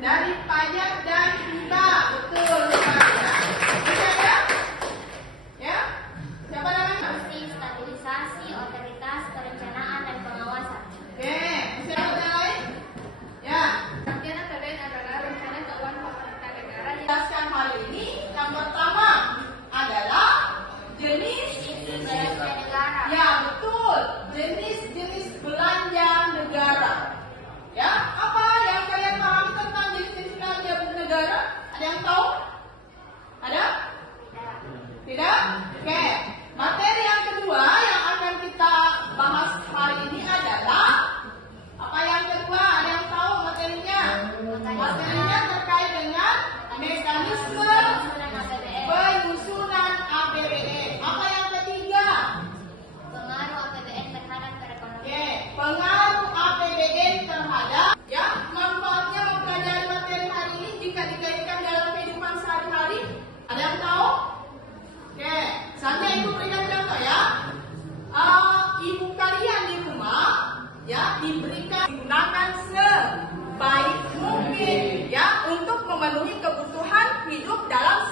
Dari pajak dan riba. Betul rupanya. Masih ada? Ya? Siapa namanya? Posting stabilisasi, otoritas perencanaan dan pengawasan. Oke, masih ada yang lain? Ya. Rencana APBN adalah rencana keuangan pemerintah negara yang Jelaskan hari ini. Yang pertama adalah jenis belanja negara. ya betul, jenis-jenis belanja negara. Ya, apa yang kalian pahami tentang jenis-jenis belanja negara? Ada yang tahu? Ada? Tidak? Oke. Materi yang kedua yang akan kita bahas hari ini adalah apa yang kedua? Ada yang tahu materinya? Materinya terkait dengan mekanisme penyusunan APBN. Apa yang ketiga? Pengaruh APBN terhadap perekonomian. Oke, pengaruh APBN terhadap ya manfaatnya mempelajari materi hari ini jika dikaitkan dalam kehidupan sehari-hari. Ada yang tahu? Oke, sampai ibu berikan contoh ya. Ibu kalian di rumah ya diberikan digunakan sebaik mungkin ya untuk memenuhi kebutuhan hidup dalam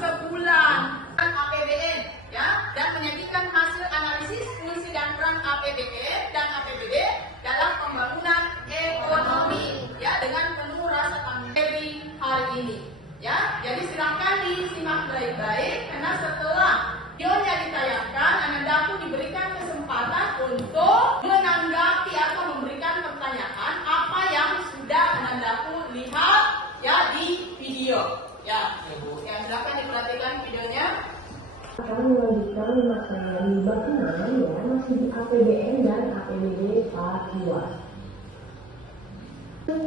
sebulan APBN ya dan menyajikan hasil analisis fungsi dan peran APBN dan APBD dalam pembangunan ekonomi ya dengan penuh rasa tanggung jawab hari ini ya. Jadi silakan disimak baik-baik karena setelah videonya ditayangkan Anandaku diberikan kesempatan untuk menanggapi atau memberikan pertanyaan apa yang sudah Anandaku lihat ya di video ya. Ya silakan diperhatikan videonya. Akan melanjutkan materi bab 6 ya, masih di APBN dan APBD part 2.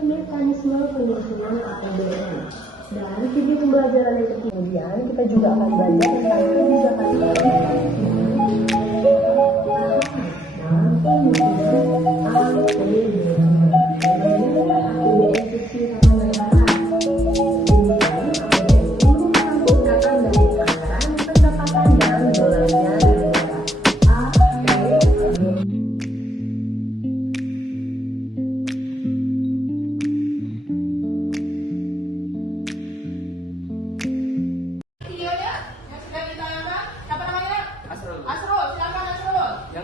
Mekanisme penyusunan APBN. Dan video pembelajaran yang kemudian kita juga akan belajar tentang kebijakan dalam penyusunan APBN. APBN sesuai anggaran.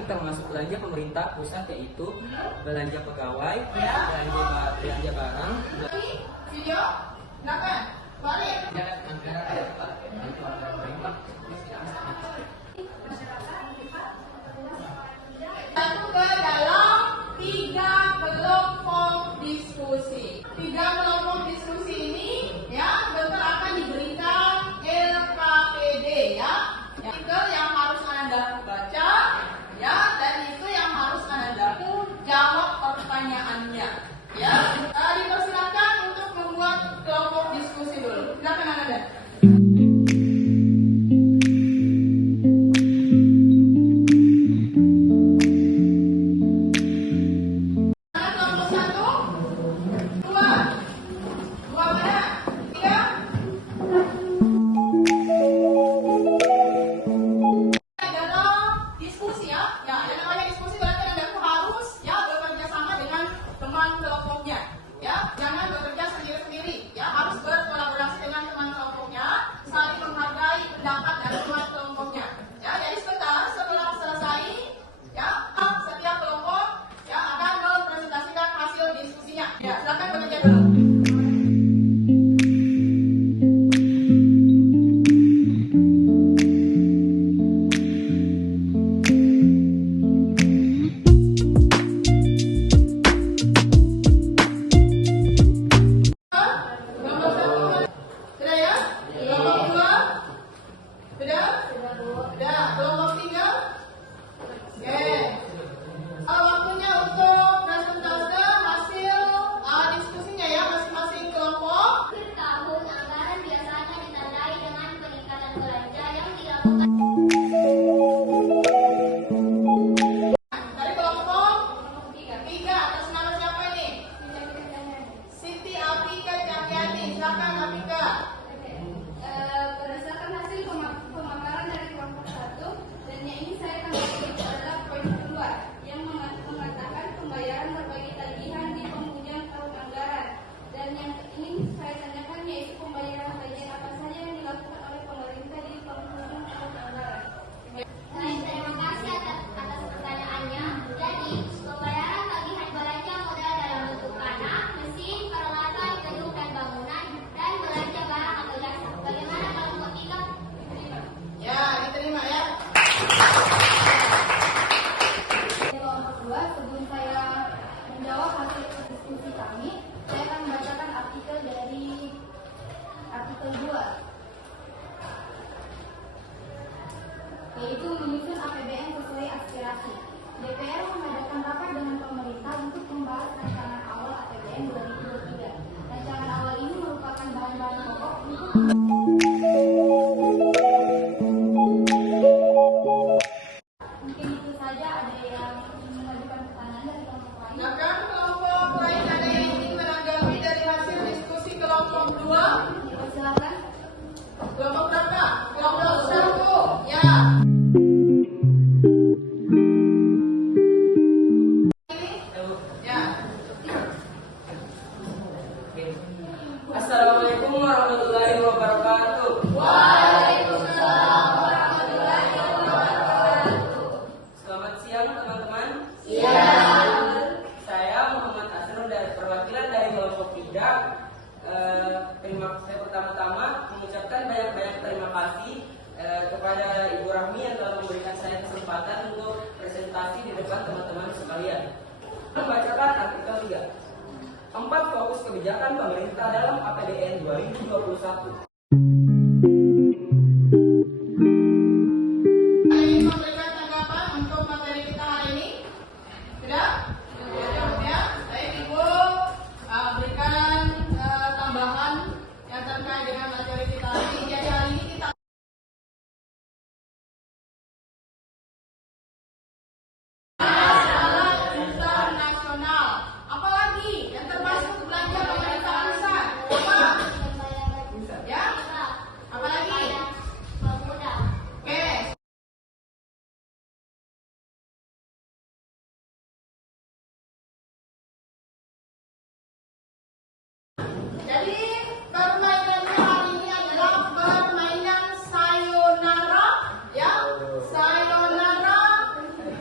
Termasuk belanja pemerintah pusat yaitu belanja pegawai, belanja barang, Video, silakan balik. Satu ke dalam 3 kelompok diskusi. 3 kelompok diskusi ini ya sebentar akan diberikan LKPD ya. Artikel yang harus Anda baca ya dan itu yang harus Anda jawab pertanyaannya ya. Dipersilakan untuk membuat kelompok diskusi dulu. Silakan Anda. yang mengatakan pembayaran berbagai tagihan di penghujung tahun anggaran, dan yang ini Mungkin itu saja, ada yang mengajukan pertanyaan dari kelompok lain. Silakan kelompok lain ada yang ingin menanggapi dari hasil diskusi kelompok 2? Silakan. Kelompok berapa? Kelompok 1. Ya. Ya. Assalamualaikum warahmatullahi wabarakatuh. Waalaikumsalam warahmatullahi wabarakatuh. Selamat siang teman-teman. Siang. Saya Muhammad Asrul dari perwakilan dari kelompok 3. Saya pertama-tama mengucapkan banyak-banyak terima kasih kepada Ibu Rahmi yang telah memberikan saya kesempatan untuk presentasi di depan teman-teman sekalian. Membacakan artikel 3. 4 fokus kebijakan pemerintah dalam APBN 2021. Ingin memberikan tanggapan untuk materi kita hari ini? Sudah? Ya. Baik, Ibu berikan tambahan yang terkait dengan materi kita hari ini. Jadi hari ini kita skala internasional. Apalagi yang termasuk belanja pemerintah pusat. Apa? Ya? Apalagi? Pemuda. Oke. Jadi permainannya hari ini adalah permainan sayonara, ya. Sayonara.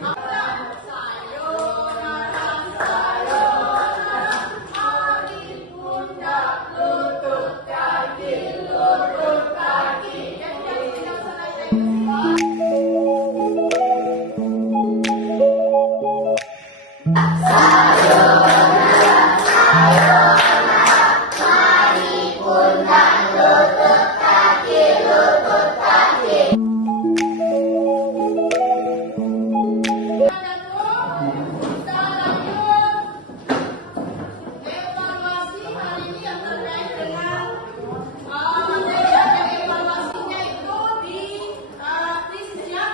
Apa? Sayonara, sayonara. Hari pundak lutut kaki, lutut kaki. Jadi kita selesai ke sini. Kita lanjut evaluasi hari ini yang terkait dengan materi dan evaluasinya itu di tis ya.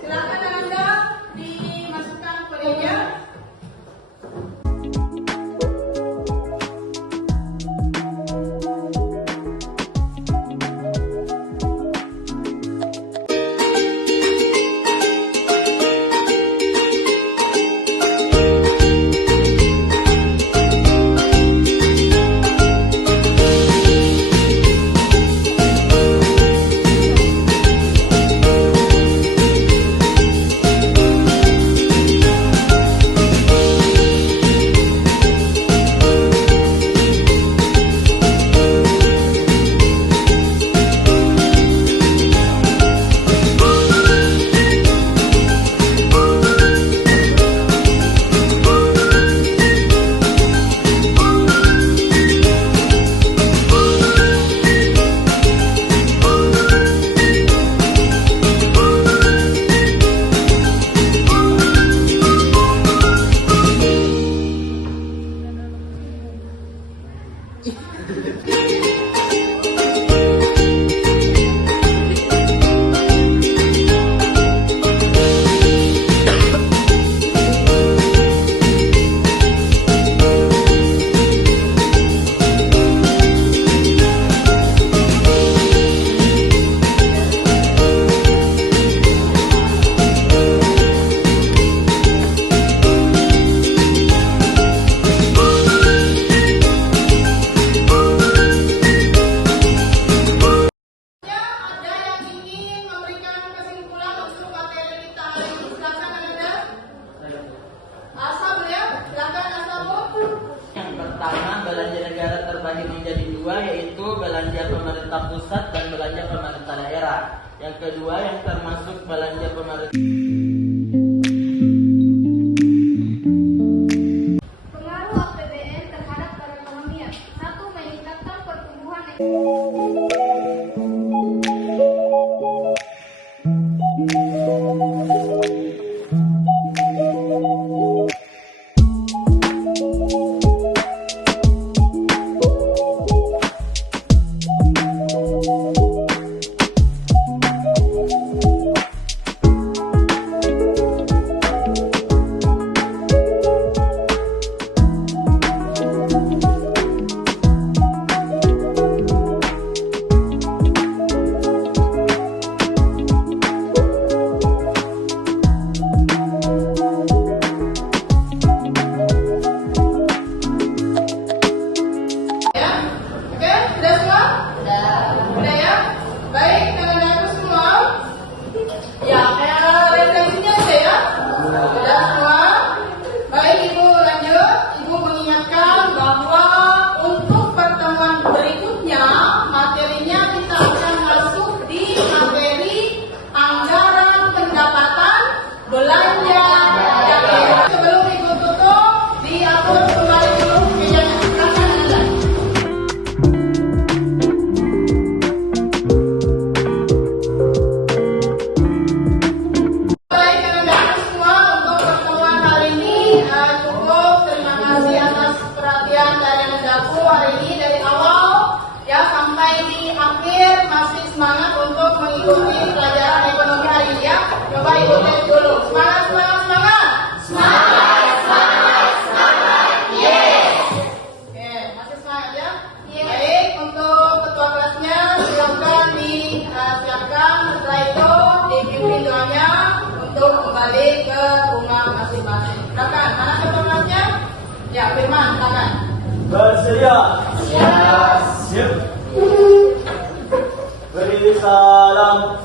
Silakan Anda dimasukkan kodenya. Ada yang ingin memberikan kesimpulan untuk materi kita hari ini? Silakan Anda. Asal beliau, silakan Asal. Yang pertama, belanja negara terbagi menjadi 2, yaitu belanja pemerintah pusat dan belanja pemerintah daerah. Yang kedua, yang termasuk belanja pemerintah Pengaruh APBN terhadap perekonomian. 1. Meningkatkan pertumbuhan masih semangat untuk mengikuti pelajaran ekonomi hari ini ya? Coba ikutin dulu. Semangat, semangat, semangat. Oke, masih semangat ya? Baik, untuk ketua kelasnya silakan disiapkan. Setelah itu dipimpin doanya untuk kembali ke rumah masing-masing. Silakan, mana ketua kelasnya? Ya, Firman, silakan. Bersedia. Siap. Beri salam.